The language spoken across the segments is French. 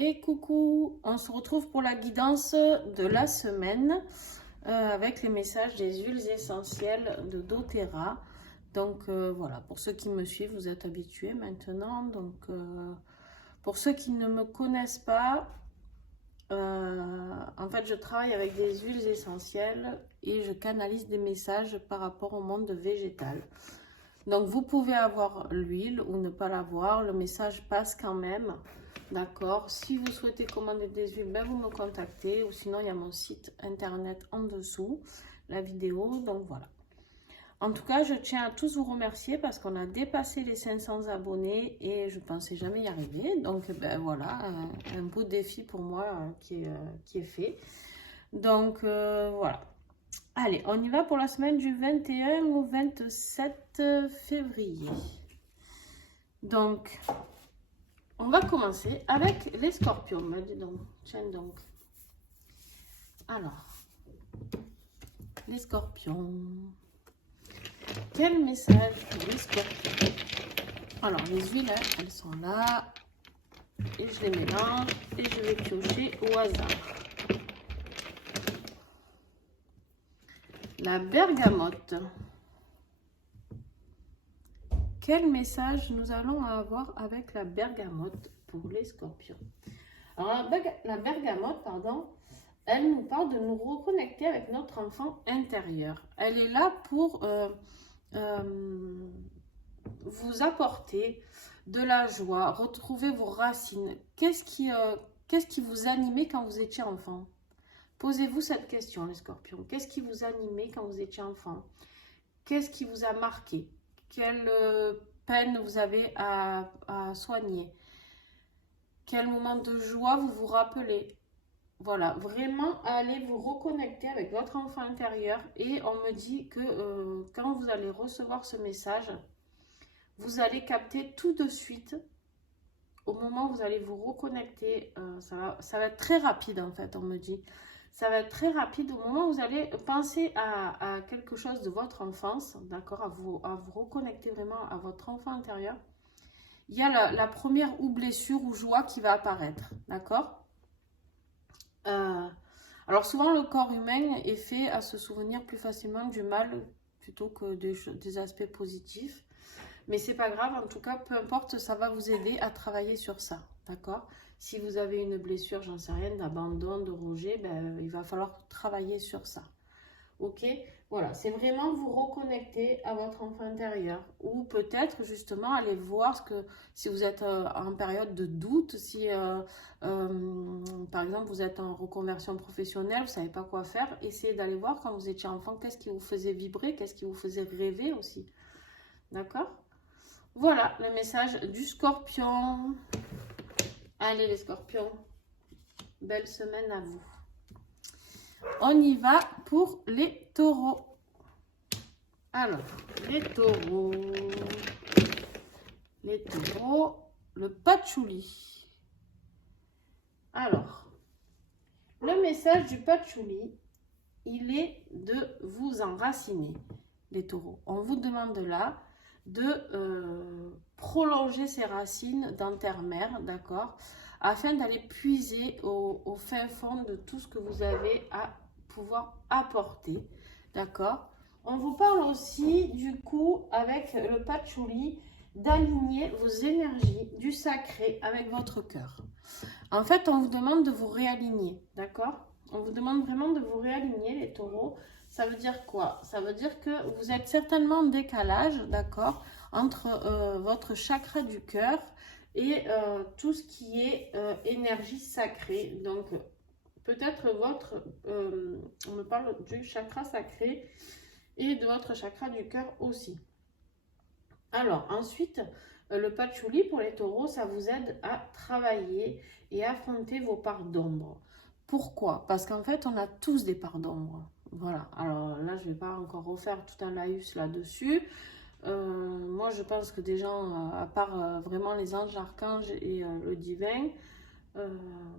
Et coucou, on se retrouve pour la guidance de la semaine avec les messages des huiles essentielles de doTERRA. Donc voilà, pour ceux qui me suivent, vous êtes habitués maintenant. Donc pour ceux qui ne me connaissent pas, en fait je travaille avec des huiles essentielles et je canalise des messages par rapport au monde végétal. Donc vous pouvez avoir l'huile ou ne pas l'avoir, le message passe quand même. D'accord. Si vous souhaitez commander des huiles, ben vous me contactez. Ou sinon, il y a mon site internet en dessous, la vidéo. Donc voilà. En tout cas, je tiens à tous vous remercier parce qu'on a dépassé les 500 abonnés et je ne pensais jamais y arriver. Donc ben voilà, un beau défi pour moi qui est fait. Donc voilà. Allez, on y va pour la semaine du 21 au 27 février. Donc, on va commencer avec les scorpions. Ben, dis donc, tiens donc. Alors, les scorpions. Quel message pour les scorpions? Alors, les huiles, elles sont là. Et je les mélange. Et je vais piocher au hasard. La bergamote. Quel message nous allons avoir avec la bergamote pour les scorpions? Alors, la bergamote, pardon, elle nous parle de nous reconnecter avec notre enfant intérieur. Elle est là pour vous apporter de la joie, retrouver vos racines. Qu'est-ce qui vous animait quand vous étiez enfant? Posez-vous cette question, les scorpions. Qu'est-ce qui vous animait quand vous étiez enfant? Qu'est-ce qui vous a marqué? Quelle peine vous avez à soigner? Quel moment de joie vous vous rappelez? Voilà, vraiment allez vous reconnecter avec votre enfant intérieur et on me dit que quand vous allez recevoir ce message, vous allez capter tout de suite au moment où vous allez vous reconnecter. Ça va être très rapide en fait, on me dit. Ça va être très rapide au moment où vous allez penser à quelque chose de votre enfance, d'accord, à vous reconnecter vraiment à votre enfant intérieur. Il y a la première ou blessure ou joie qui va apparaître, d'accord. Alors souvent le corps humain est fait à se souvenir plus facilement du mal plutôt que des aspects positifs. Mais c'est pas grave, en tout cas, peu importe, ça va vous aider à travailler sur ça, d'accord? Si vous avez une blessure, j'en sais rien, d'abandon, de rejet, ben, il va falloir travailler sur ça. Ok? Voilà, c'est vraiment vous reconnecter à votre enfant intérieur. Ou peut-être justement aller voir si vous êtes en période de doute, si par exemple vous êtes en reconversion professionnelle, vous ne savez pas quoi faire, essayez d'aller voir quand vous étiez enfant, qu'est-ce qui vous faisait vibrer, qu'est-ce qui vous faisait rêver aussi. D'accord? Voilà le message du scorpion. Allez les scorpions, belle semaine à vous. On y va pour les taureaux. Alors, les taureaux, le patchouli. Alors, le message du patchouli, il est de vous enraciner, les taureaux. On vous demande là de prolonger ces racines dans terre-mère, d'accord, afin d'aller puiser au fin fond de tout ce que vous avez à pouvoir apporter, d'accord. On vous parle aussi du coup avec le patchouli d'aligner vos énergies du sacré avec votre cœur. En fait, on vous demande de vous réaligner, d'accord. On vous demande vraiment de vous réaligner, les taureaux. Ça veut dire quoi? Ça veut dire que vous êtes certainement en décalage, d'accord, entre votre chakra du cœur et tout ce qui est énergie sacrée. Donc, peut-être on me parle du chakra sacré et de votre chakra du cœur aussi. Alors, ensuite, le patchouli pour les taureaux, ça vous aide à travailler et affronter vos parts d'ombre. Pourquoi? Parce qu'en fait, on a tous des parts d'ombre. Voilà, alors là, je ne vais pas encore refaire tout un laïus là-dessus. Moi, je pense que des gens, à part vraiment les anges, archanges et le divin,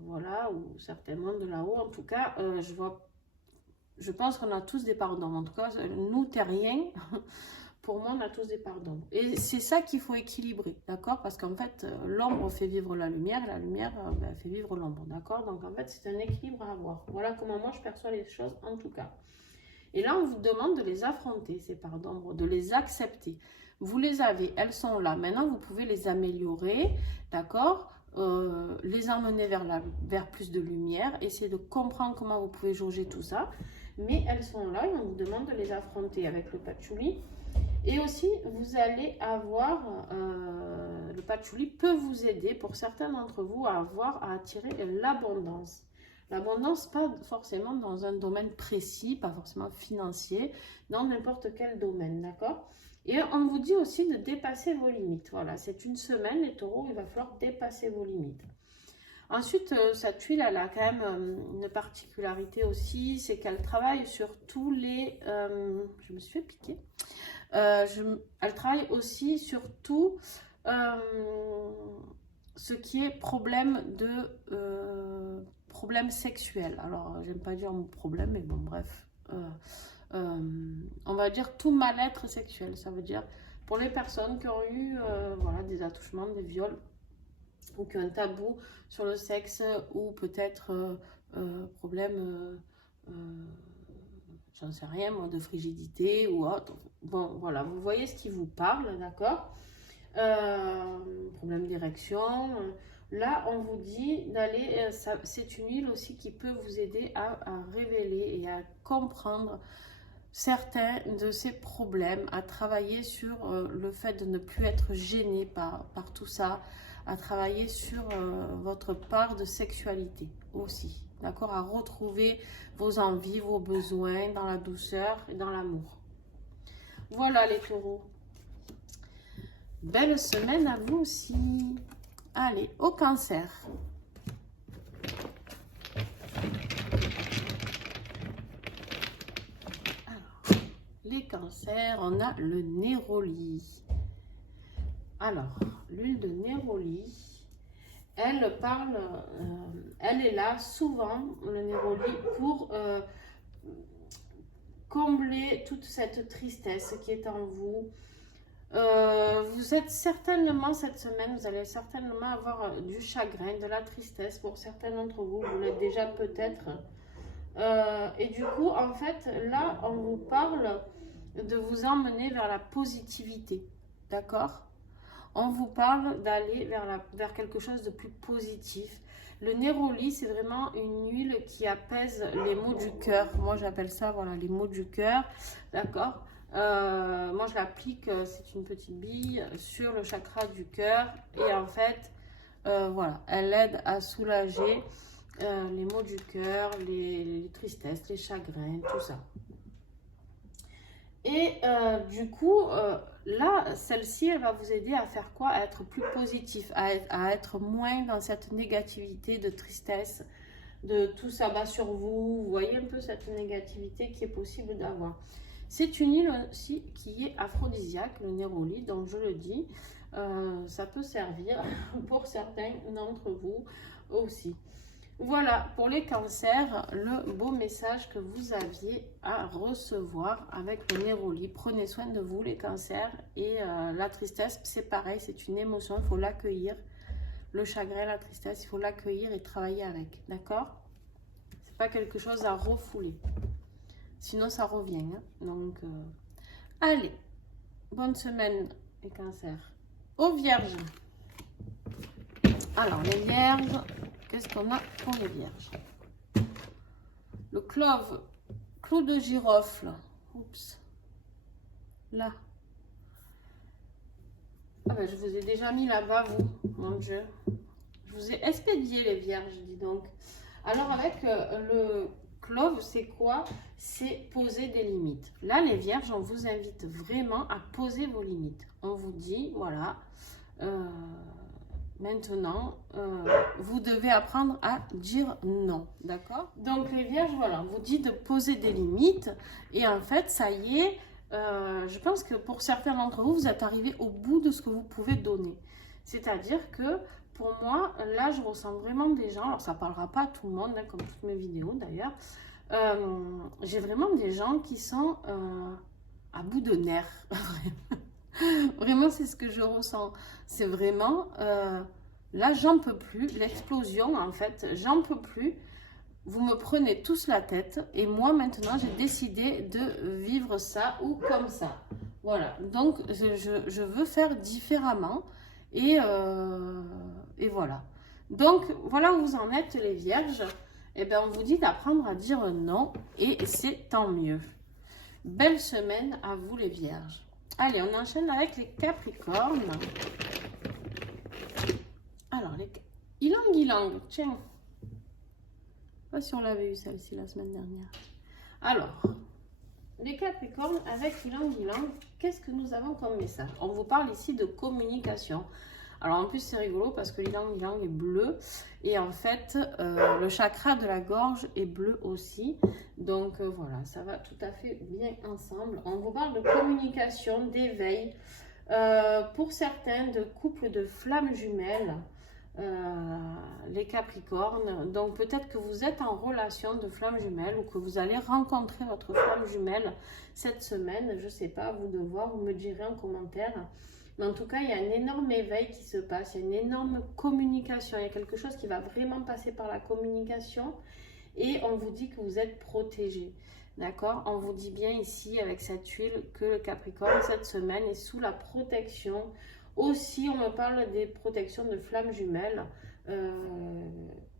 voilà, ou certainement de là-haut, en tout cas, je pense qu'on a tous des parts d'ombre. En tout cas, nous, terriens, pour moi, on a tous des parts d'ombre. Et c'est ça qu'il faut équilibrer, d'accord? Parce qu'en fait, l'ombre fait vivre la lumière et la lumière ben, fait vivre l'ombre, d'accord? Donc en fait, c'est un équilibre à avoir. Voilà comment moi je perçois les choses en tout cas. Et là, on vous demande de les affronter, ces parts d'ombre, de les accepter. Vous les avez, elles sont là. Maintenant, vous pouvez les améliorer, d'accord? Les emmener vers plus de lumière, essayer de comprendre comment vous pouvez jauger tout ça. Mais elles sont là et on vous demande de les affronter avec le patchouli. Et aussi, vous allez avoir, le patchouli peut vous aider pour certains d'entre vous à attirer l'abondance. L'abondance, pas forcément dans un domaine précis, pas forcément financier, dans n'importe quel domaine, d'accord? Et on vous dit aussi de dépasser vos limites. Voilà, c'est une semaine, les taureaux, il va falloir dépasser vos limites. Ensuite, cette huile, elle a quand même une particularité aussi, c'est qu'elle travaille sur tous les... je me suis fait piquer. Elle travaille aussi sur tout ce qui est problème sexuel. Alors, j'aime pas dire mon problème, mais bon, bref. On va dire tout mal-être sexuel. Ça veut dire pour les personnes qui ont eu voilà, des attouchements, des viols, ou qui ont un tabou sur le sexe, ou peut-être problème, j'en sais rien, moi, de frigidité ou autre. Bon, voilà, vous voyez ce qui vous parle, d'accord? Problème d'érection. Là, on vous dit d'aller, c'est une huile aussi qui peut vous aider à révéler et à comprendre certains de ces problèmes, à travailler sur le fait de ne plus être gêné par tout ça, à travailler sur votre part de sexualité aussi, d'accord? À retrouver vos envies, vos besoins dans la douceur et dans l'amour. Voilà les taureaux. Belle semaine à vous aussi. Allez, au Cancer. Alors, les cancers, on a le néroli. Alors, l'huile de néroli, elle parle, elle est là souvent, le néroli, pour combler toute cette tristesse qui est en vous. Vous êtes certainement, cette semaine, vous allez certainement avoir du chagrin, de la tristesse pour certains d'entre vous. Vous l'êtes déjà peut-être. Et du coup, en fait, là, on vous parle de vous emmener vers la positivité. D'accord? On vous parle d'aller vers quelque chose de plus positif. Le néroli, c'est vraiment une huile qui apaise les maux du cœur. Moi, j'appelle ça, voilà, les maux du cœur. D'accord? Moi, je l'applique, c'est une petite bille, sur le chakra du cœur. Et en fait, voilà, elle aide à soulager les maux du cœur, les tristesses, les chagrins, tout ça. Et du coup, là, celle-ci, elle va vous aider à faire quoi? À être plus positif, à être moins dans cette négativité de tristesse, de tout ça va sur vous. Vous voyez un peu cette négativité qui est possible d'avoir. C'est une huile aussi qui est aphrodisiaque, le néroli, donc je le dis, ça peut servir pour certains d'entre vous aussi. Voilà, pour les cancers, le beau message que vous aviez à recevoir avec le néroli. Prenez soin de vous, les cancers. Et la tristesse, c'est pareil, c'est une émotion, il faut l'accueillir. Le chagrin, la tristesse, il faut l'accueillir et travailler avec, d'accord? C'est pas quelque chose à refouler. Sinon, ça revient. Hein. Donc, allez, bonne semaine, les cancers. Aux vierges. Alors, les vierges... Qu'est-ce qu'on a pour les vierges? Le clove, clou de girofle. Oups. Là. Ah ben, je vous ai déjà mis là-bas, vous, mon Dieu. Je vous ai expédié les vierges, dis donc. Alors, avec le clove, c'est quoi? C'est poser des limites. Là, les vierges, on vous invite vraiment à poser vos limites. On vous dit, voilà... Maintenant, vous devez apprendre à dire non, d'accord? Donc les vierges, voilà, on vous dit de poser des limites. Et en fait, ça y est, je pense que pour certains d'entre vous, vous êtes arrivés au bout de ce que vous pouvez donner. C'est-à-dire que pour moi, là, je ressens vraiment des gens, alors ça ne parlera pas à tout le monde, hein, comme toutes mes vidéos d'ailleurs. J'ai vraiment des gens qui sont à bout de nerfs. Vraiment, c'est ce que je ressens. C'est vraiment, là, j'en peux plus. L'explosion, en fait, j'en peux plus. Vous me prenez tous la tête. Et moi, maintenant, j'ai décidé de vivre ça ou comme ça. Voilà. Donc, je veux faire différemment. Et voilà. Donc, voilà où vous en êtes, les vierges. Eh bien, on vous dit d'apprendre à dire non. Et c'est tant mieux. Belle semaine à vous, les vierges. Allez, on enchaîne avec les Capricornes. Alors, les Ylang Ylang, tiens. Pas si on l'avait eu celle-ci la semaine dernière. Alors, les Capricornes avec Ylang Ylang, qu'est-ce que nous avons comme message? On vous parle ici de communication. Alors en plus c'est rigolo parce que Ylang Ylang est bleu et en fait le chakra de la gorge est bleu aussi. Donc voilà, ça va tout à fait bien ensemble. On vous parle de communication, d'éveil. Pour certains, de couples de flammes jumelles, les Capricornes. Donc peut-être que vous êtes en relation de flammes jumelles ou que vous allez rencontrer votre flamme jumelle cette semaine. Je ne sais pas, à vous de voir, vous me direz en commentaire. Mais en tout cas, il y a un énorme éveil qui se passe, il y a une énorme communication, il y a quelque chose qui va vraiment passer par la communication et on vous dit que vous êtes protégé. D'accord? On vous dit bien ici avec cette huile que le Capricorne cette semaine est sous la protection. Aussi, on me parle des protections de flammes jumelles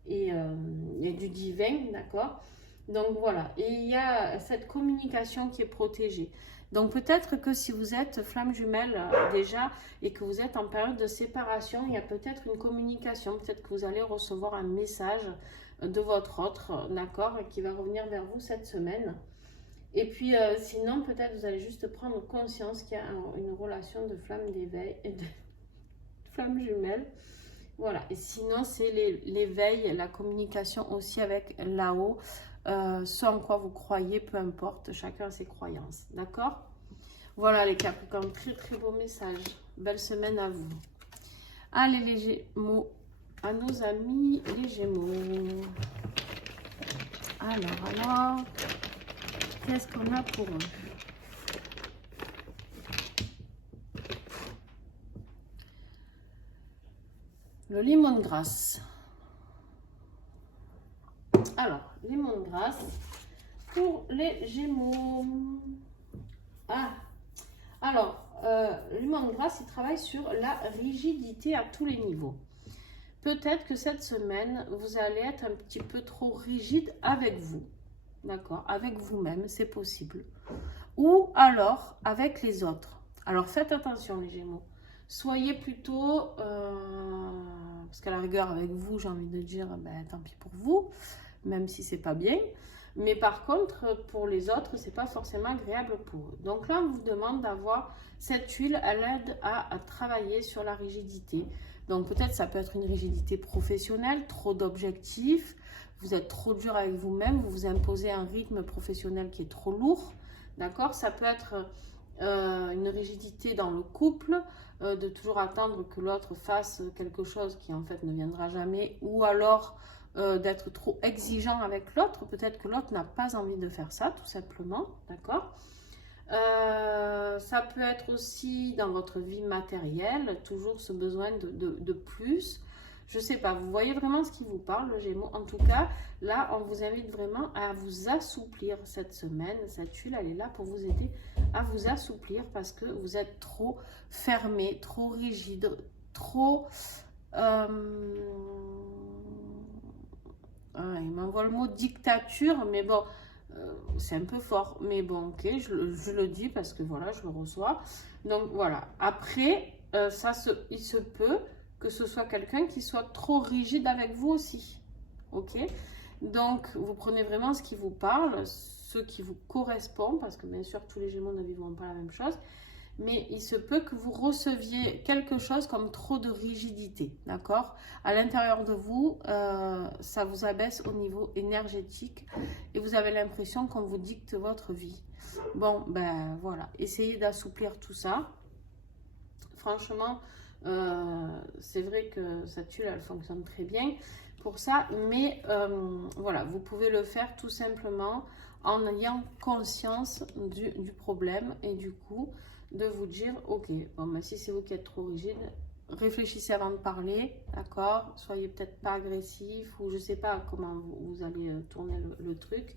et du divin, d'accord? Donc voilà, et il y a cette communication qui est protégée. Donc peut-être que si vous êtes flamme jumelle déjà et que vous êtes en période de séparation, il y a peut-être une communication, peut-être que vous allez recevoir un message de votre autre, d'accord, qui va revenir vers vous cette semaine. Et puis sinon, peut-être vous allez juste prendre conscience qu'il y a une relation de flamme d'éveil et de flamme jumelle. Voilà, et sinon c'est l'éveil, la communication aussi avec là-haut. Ce en quoi vous croyez, peu importe, chacun a ses croyances, d'accord? Voilà les Capricornes, très très beau message, belle semaine à vous. Allez les Gémeaux, à nos amis les Gémeaux. Alors, qu'est-ce qu'on a pour eux? Le lemongrass. Alors, lemongrass pour les Gémeaux. Ah, alors, lemongrass, il travaille sur la rigidité à tous les niveaux. Peut-être que cette semaine, vous allez être un petit peu trop rigide avec vous. D'accord? Avec vous-même, c'est possible. Ou alors avec les autres. Alors, faites attention, les Gémeaux. Soyez plutôt, parce qu'à la rigueur, avec vous, j'ai envie de dire, ben, tant pis pour vous, même si c'est pas bien. Mais par contre, pour les autres, c'est pas forcément agréable pour eux. Donc là, on vous demande d'avoir cette huile, elle aide à travailler sur la rigidité. Donc peut-être ça peut être une rigidité professionnelle, trop d'objectifs, vous êtes trop dur avec vous-même, vous vous imposez un rythme professionnel qui est trop lourd. D'accord? Ça peut être une rigidité dans le couple, de toujours attendre que l'autre fasse quelque chose qui en fait ne viendra jamais, ou alors d'être trop exigeant avec l'autre. Peut-être que l'autre n'a pas envie de faire ça, tout simplement, d'accord? Ça peut être aussi dans votre vie matérielle, toujours ce besoin de plus. Je sais pas, vous voyez vraiment ce qui vous parle, le Gémeaux. En tout cas, là, on vous invite vraiment à vous assouplir cette semaine. Cette huile, elle est là pour vous aider à vous assouplir parce que vous êtes trop fermé, trop rigide, trop... il m'envoie le mot dictature, mais bon, c'est un peu fort. Mais bon, ok, je le dis parce que voilà, je le reçois. Donc voilà, après, il se peut que ce soit quelqu'un qui soit trop rigide avec vous aussi. Ok? Donc, vous prenez vraiment ce qui vous parle, ce qui vous correspond, parce que bien sûr, tous les Gémeaux ne vivront pas la même chose. Mais il se peut que vous receviez quelque chose comme trop de rigidité, d'accord? À l'intérieur de vous, ça vous abaisse au niveau énergétique et vous avez l'impression qu'on vous dicte votre vie. Bon, ben voilà, essayez d'assouplir tout ça. Franchement, c'est vrai que cette huile, elle fonctionne très bien pour ça, mais voilà, vous pouvez le faire tout simplement en ayant conscience du problème et du coup de vous dire ok, bon, mais si c'est vous qui êtes trop rigide, réfléchissez avant de parler, d'accord, soyez peut-être pas agressif ou je sais pas comment vous allez tourner le truc,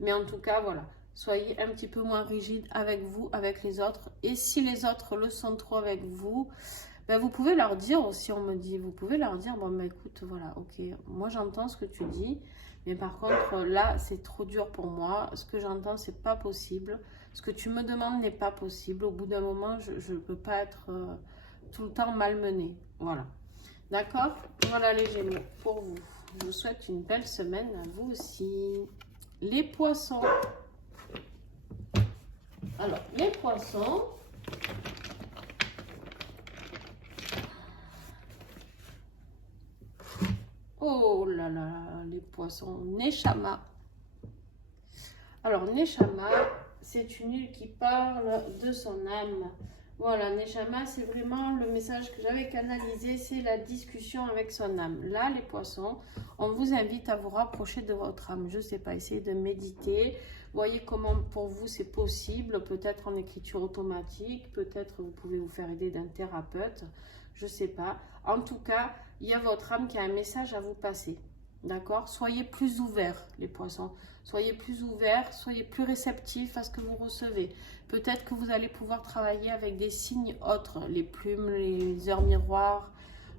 mais en tout cas voilà, soyez un petit peu moins rigide avec vous, avec les autres, et si les autres le sont trop avec vous, ben vous pouvez leur dire aussi, on me dit, vous pouvez leur dire, bon, ben écoute, voilà, ok, moi j'entends ce que tu dis, mais par contre, là, c'est trop dur pour moi, ce que j'entends, c'est pas possible, ce que tu me demandes n'est pas possible, au bout d'un moment, je ne peux pas être tout le temps malmenée, voilà. D'accord? Voilà les Gémeaux, pour vous. Je vous souhaite une belle semaine à vous aussi. Les Poissons. Alors, les Poissons... Oh là là, les Poissons, Neshama. Alors, Neshama, c'est une huile qui parle de son âme. Voilà, Neshama, c'est vraiment le message que j'avais canalisé, c'est la discussion avec son âme. Là, les Poissons, on vous invite à vous rapprocher de votre âme. Je ne sais pas, essayez de méditer. Voyez comment pour vous c'est possible, peut-être en écriture automatique, peut-être vous pouvez vous faire aider d'un thérapeute, je ne sais pas. En tout cas, il y a votre âme qui a un message à vous passer. D'accord? Soyez plus ouverts, les Poissons. Soyez plus ouverts, soyez plus réceptifs à ce que vous recevez. Peut-être que vous allez pouvoir travailler avec des signes autres, les plumes, les heures miroirs.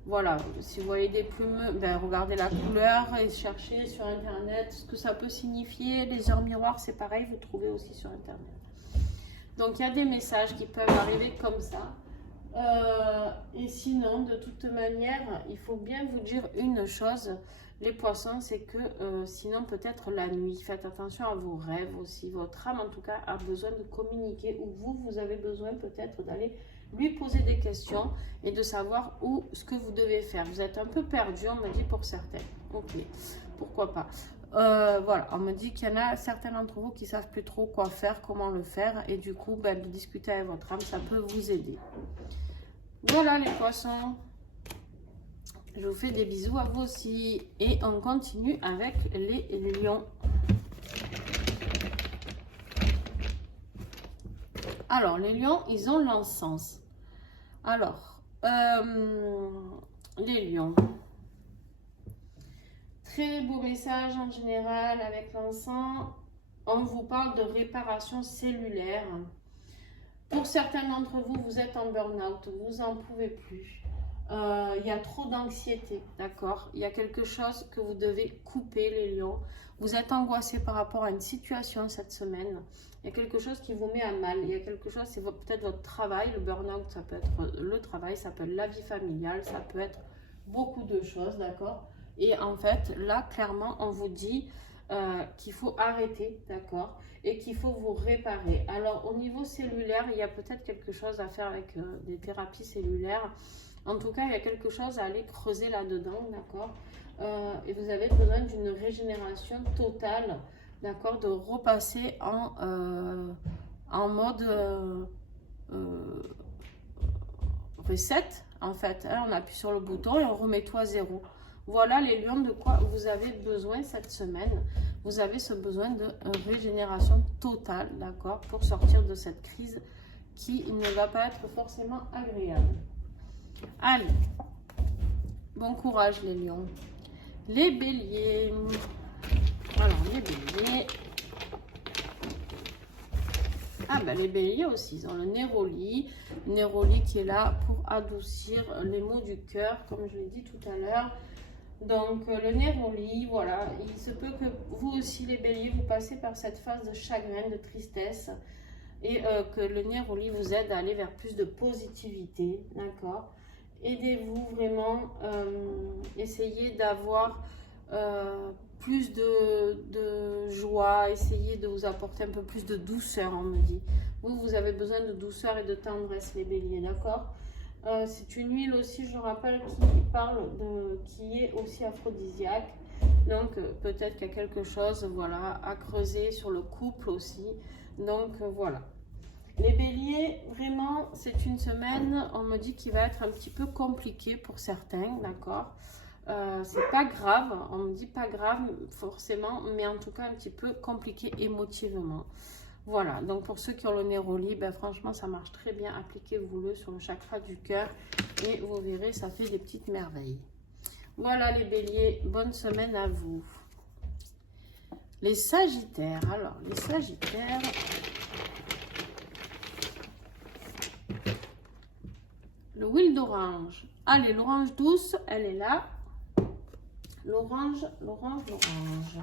Voilà, si vous voyez des plumes, ben regardez la couleur et cherchez sur Internet ce que ça peut signifier. Les heures miroirs, c'est pareil, vous trouvez aussi sur Internet. Donc, il y a des messages qui peuvent arriver comme ça. Et sinon, de toute manière, il faut bien vous dire une chose, les Poissons, c'est que sinon peut-être la nuit, faites attention à vos rêves aussi. Votre âme en tout cas a besoin de communiquer ou vous avez besoin peut-être d'aller lui poser des questions et de savoir ce que vous devez faire. Vous êtes un peu perdu, on me dit pour certains. Ok, pourquoi pas. Voilà, on me dit qu'il y en a certains d'entre vous qui ne savent plus trop quoi faire, comment le faire et du coup, ben, de discuter avec votre âme, ça peut vous aider. Voilà les Poissons, je vous fais des bisous à vous aussi et on continue avec les Lions. Alors les Lions, ils ont l'encens. Alors, les Lions, très beau message en général avec l'encens. On vous parle de réparation cellulaire. Pour certains d'entre vous, vous êtes en burn-out, vous n'en pouvez plus. Il y a trop d'anxiété, d'accord? Il y a quelque chose que vous devez couper, les Lions. Vous êtes angoissé par rapport à une situation cette semaine. Il y a quelque chose qui vous met à mal. Il y a quelque chose, c'est peut-être votre travail. Le burn-out, ça peut être le travail, ça peut être la vie familiale, ça peut être beaucoup de choses, d'accord? Et en fait, là, clairement, on vous dit qu'il faut arrêter, d'accord? Et qu'il faut vous réparer. Alors, au niveau cellulaire, il y a peut-être quelque chose à faire avec des thérapies cellulaires. En tout cas, il y a quelque chose à aller creuser là-dedans, d'accord? Et vous avez besoin d'une régénération totale, d'accord? De repasser en mode reset, en fait. Hein, on appuie sur le bouton et on remet tout à zéro. Voilà les Lions de quoi vous avez besoin cette semaine. Vous avez ce besoin de régénération totale, d'accord? Pour sortir de cette crise qui ne va pas être forcément agréable. Allez, bon courage les Lions. Les Béliers. Alors, les Béliers. Ah ben les Béliers aussi, ils ont le Néroli. Néroli qui est là pour adoucir les maux du cœur, comme je l'ai dit tout à l'heure. Donc le Néroli, voilà, il se peut que vous aussi les Béliers, vous passez par cette phase de chagrin, de tristesse. Et que le Néroli vous aide à aller vers plus de positivité, d'accord? Aidez-vous vraiment, essayez d'avoir plus de joie, essayez de vous apporter un peu plus de douceur, on me dit. Vous avez besoin de douceur et de tendresse, les Béliers, d'accord? C'est une huile aussi, je rappelle, qui est aussi aphrodisiaque. Donc peut-être qu'il y a quelque chose, voilà, à creuser sur le couple aussi. Donc voilà. Les Béliers, vraiment, c'est une semaine, on me dit qu'il va être un petit peu compliqué pour certains, d'accord? c'est pas grave, on me dit pas grave forcément, mais en tout cas un petit peu compliqué émotivement. Voilà, donc pour ceux qui ont le néroli, ben franchement ça marche très bien. Appliquez-vous-le sur le chakra du cœur et vous verrez, ça fait des petites merveilles. Voilà les béliers, bonne semaine à vous. Les sagittaires, alors les sagittaires, le huile d'orange. Allez, l'orange douce, elle est là. L'orange, l'orange, l'orange.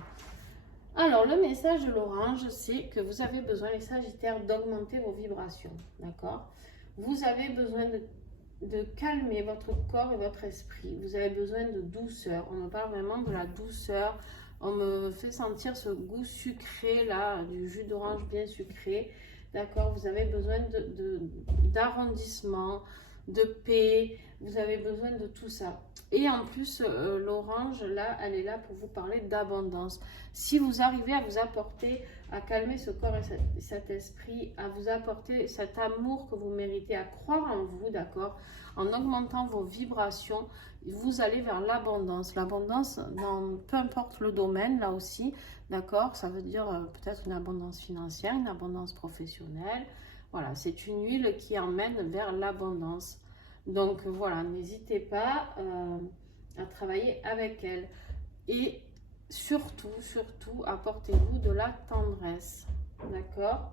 Alors, le message de l'orange, c'est que vous avez besoin, les sagittaires, d'augmenter vos vibrations. D'accord? Vous avez besoin de calmer votre corps et votre esprit. Vous avez besoin de douceur. On me parle vraiment de la douceur. On me fait sentir ce goût sucré, là, du jus d'orange bien sucré. D'accord? Vous avez besoin d'arrondissement, de paix. Vous avez besoin de tout ça. Et en plus, l'orange, là, elle est là pour vous parler d'abondance. Si vous arrivez à vous apporter, à calmer ce corps et cet esprit, à vous apporter cet amour que vous méritez, à croire en vous, d'accord, en augmentant vos vibrations, vous allez vers l'abondance. L'abondance, dans peu importe le domaine, là aussi, d'accord, ça veut dire peut-être une abondance financière, une abondance professionnelle. Voilà, c'est une huile qui emmène vers l'abondance. Donc voilà, n'hésitez pas à travailler avec elle. Et surtout, apportez-vous de la tendresse. D'accord?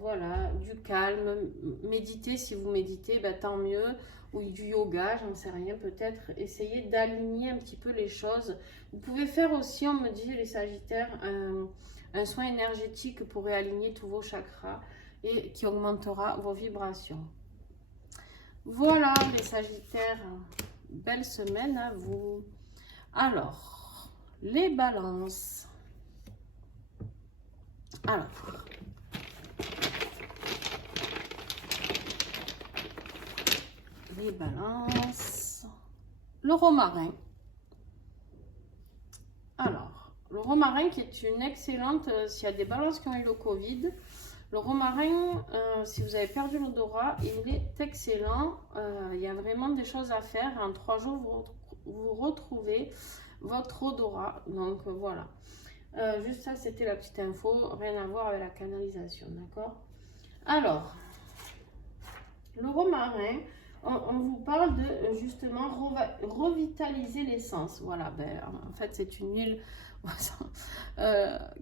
Voilà, du calme. Méditez, si vous méditez, ben, tant mieux. Ou du yoga, j'en sais rien. Peut-être essayez d'aligner un petit peu les choses. Vous pouvez faire aussi, on me dit, les sagittaires, un soin énergétique pour réaligner tous vos chakras et qui augmentera vos vibrations. Voilà les sagittaires, belle semaine à vous. Alors, les balances. Alors, les balances. Le romarin. Alors, le romarin qui est une excellente, s'il y a des balances qui ont eu le Covid, le romarin, si vous avez perdu l'odorat, il est excellent. Il y a vraiment des choses à faire. En 3 jours, vous retrouvez votre odorat. Donc voilà. Juste ça, c'était la petite info. Rien à voir avec la canalisation, d'accord? Alors, le romarin, on vous parle de justement revitaliser l'essence. Voilà, ben, en fait, c'est une huile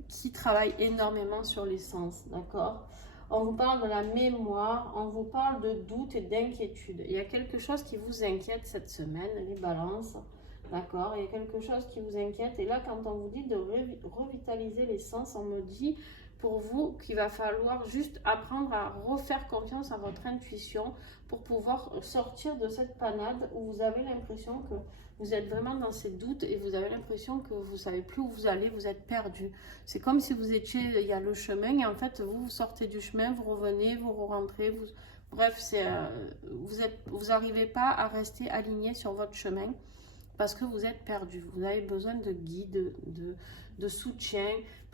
qui travaille énormément sur l'essence, d'accord? On vous parle de la mémoire, on vous parle de doute et d'inquiétude. Il y a quelque chose qui vous inquiète cette semaine, les balances, d'accord? Il y a quelque chose qui vous inquiète. Et là, quand on vous dit de revitaliser l'essence, on me dit pour vous qu'il va falloir juste apprendre à refaire confiance à votre intuition pour pouvoir sortir de cette panade où vous avez l'impression que vous êtes vraiment dans ces doutes et vous avez l'impression que vous ne savez plus où vous allez, vous êtes perdu. C'est comme si vous étiez, il y a le chemin et en fait vous sortez du chemin, vous revenez, vous rentrez, bref, vous n'arrivez pas à rester aligné sur votre chemin parce que vous êtes perdu. Vous avez besoin de guide, de soutien.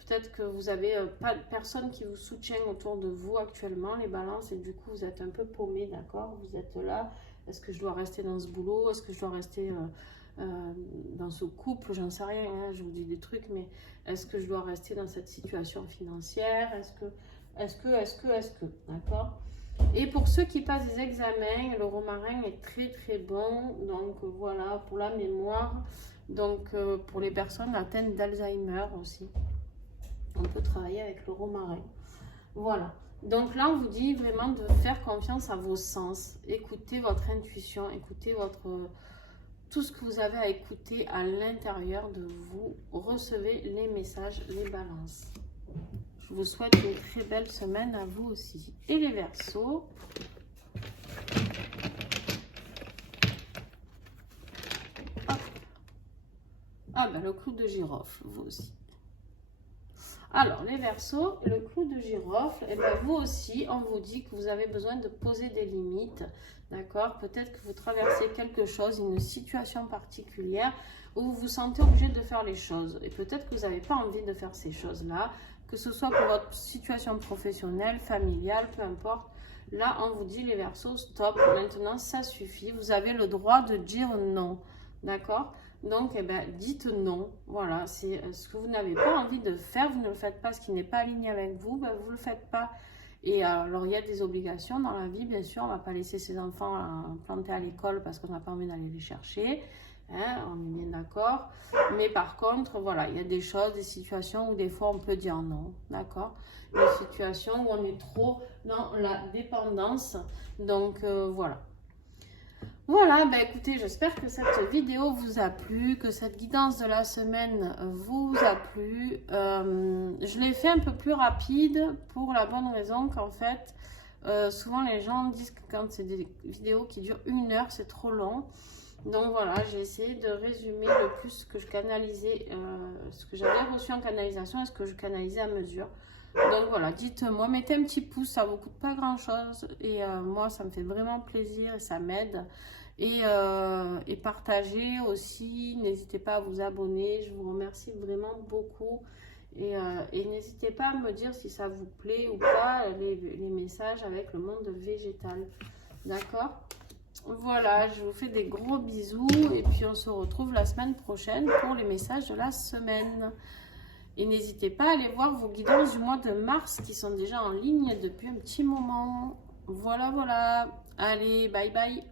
Peut-être que vous n'avez pas de personne qui vous soutient autour de vous actuellement, les balances, et du coup vous êtes un peu paumé, d'accord? Vous êtes là, est-ce que je dois rester dans ce boulot? Est-ce que je dois rester dans ce couple? J'en sais rien, hein, je vous dis des trucs, mais est-ce que je dois rester dans cette situation financière? Est-ce que, d'accord? Et pour ceux qui passent des examens, le romarin est très très bon, donc voilà, pour la mémoire, donc pour les personnes atteintes d'Alzheimer aussi. On peut travailler avec le romarin. Voilà. Donc là, on vous dit vraiment de faire confiance à vos sens. Écoutez votre intuition, écoutez tout ce que vous avez à écouter à l'intérieur de vous. Recevez les messages, les balances. Je vous souhaite une très belle semaine à vous aussi. Et les Verseaux. Ah ben le clou de girofle, vous aussi. Alors, les Verseaux, le clou de girofle, et bien vous aussi, on vous dit que vous avez besoin de poser des limites, d'accord? Peut-être que vous traversez quelque chose, une situation particulière, où vous vous sentez obligé de faire les choses. Et peut-être que vous n'avez pas envie de faire ces choses-là, que ce soit pour votre situation professionnelle, familiale, peu importe. Là, on vous dit, les Verseaux, stop, maintenant ça suffit. Vous avez le droit de dire non, d'accord? Donc, eh ben, dites non. Voilà, c'est ce que vous n'avez pas envie de faire, vous ne le faites pas. Ce qui n'est pas aligné avec vous, ben, vous ne le faites pas. Et alors, il y a des obligations dans la vie, bien sûr. On ne va pas laisser ses enfants planter à l'école parce qu'on n'a pas envie d'aller les chercher. Hein, on est bien d'accord. Mais par contre, voilà, il y a des choses, des situations où des fois on peut dire non. D'accord? Des situations où on est trop dans la dépendance. Donc, voilà. Voilà, bah écoutez, j'espère que cette vidéo vous a plu, que cette guidance de la semaine vous a plu. Je l'ai fait un peu plus rapide pour la bonne raison qu'en fait, souvent les gens disent que quand c'est des vidéos qui durent 1 heure, c'est trop long. Donc voilà, j'ai essayé de résumer le plus ce que je canalisais, ce que j'avais reçu en canalisation et ce que je canalisais à mesure. Donc voilà, dites-moi, mettez un petit pouce, ça ne vous coûte pas grand-chose. Et moi, ça me fait vraiment plaisir et ça m'aide. Et partagez aussi, n'hésitez pas à vous abonner, je vous remercie vraiment beaucoup. Et n'hésitez pas à me dire si ça vous plaît ou pas, les messages avec le monde végétal. D'accord? Voilà, je vous fais des gros bisous et puis on se retrouve la semaine prochaine pour les messages de la semaine. Et n'hésitez pas à aller voir vos guidances du mois de mars qui sont déjà en ligne depuis un petit moment. Voilà, voilà. Allez, bye bye.